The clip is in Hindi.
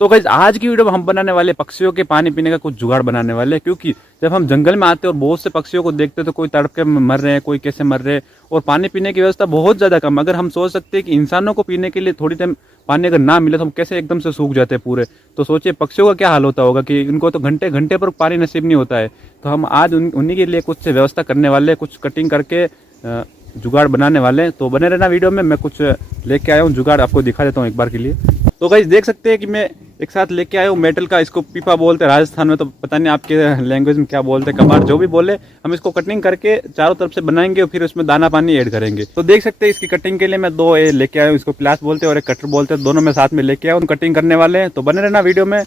तो गाइस आज की वीडियो में हम बनाने वाले पक्षियों के पानी पीने का कुछ जुगाड़ बनाने वाले हैं, क्योंकि जब हम जंगल में आते हैं और बहुत से पक्षियों को देखते हैं तो कोई तड़प के मर रहे हैं, कोई कैसे मर रहे हैं, और पानी पीने की व्यवस्था बहुत ज़्यादा कम। अगर हम सोच सकते हैं कि इंसानों को पीने के लिए थोड़ी टाइम पानी अगर ना मिले तो हम कैसे एकदम से सूख जाते हैं पूरे, तो सोचिए पक्षियों का क्या हाल होता होगा कि इनको तो घंटे घंटे पर पानी नसीब नहीं होता है। तो हम आज उन्हीं के लिए कुछ व्यवस्था करने वाले हैं, कुछ कटिंग करके जुगाड़ बनाने वाले हैं। तो बने रहना वीडियो में, मैं कुछ लेके आया हूँ जुगाड़, आपको दिखा देता हूँ एक बार के लिए। तो गाइस देख सकते हैं कि मैं एक साथ लेके आया हूँ मेटल का, इसको पीपा बोलते हैं राजस्थान में, तो पता नहीं आपके लैंग्वेज में क्या बोलते हैं, कबाड़ जो भी बोले। हम इसको कटिंग करके चारों तरफ से बनाएंगे और फिर उसमें दाना पानी ऐड करेंगे। तो देख सकते हैं इसकी कटिंग के लिए मैं दो लेके आया हूँ, इसको प्लास बोलते हैं और एक कटर बोलते हैं, दोनों में साथ में लेके आया हूँ, कटिंग करने वाले हैं। तो बने रहना वीडियो में,